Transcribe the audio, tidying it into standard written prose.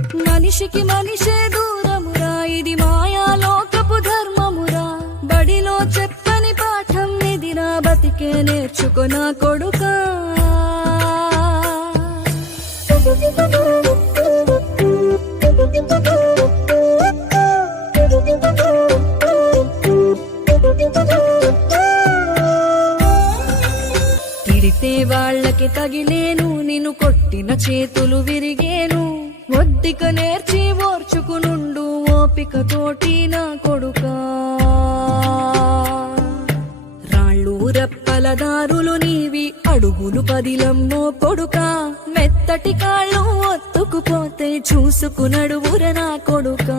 మనిషికి మనిషే దూరమురా, ఇది మాయాలోకపు ధర్మమురా. బడిలో చెప్పని పాఠం ఇదిరా, బతికే నేర్చుకొనా కొడుకా. తిడితే వాళ్ళకి తగిలేను, నిన్ను కొట్టిన చేతులు విరిగేను. ఒద్దిక నేర్చి ఓర్చుకునుండు, ఓపిక తోటి నా కొడుకా. రాళ్ళు రెప్పల దారులు నీవి, అడుగులు పదిలమ్మో కొడుకా. మెత్తటి కాళ్ళు ఒత్తుకుపోతే చూసుకునడువుర నా కొడుకా.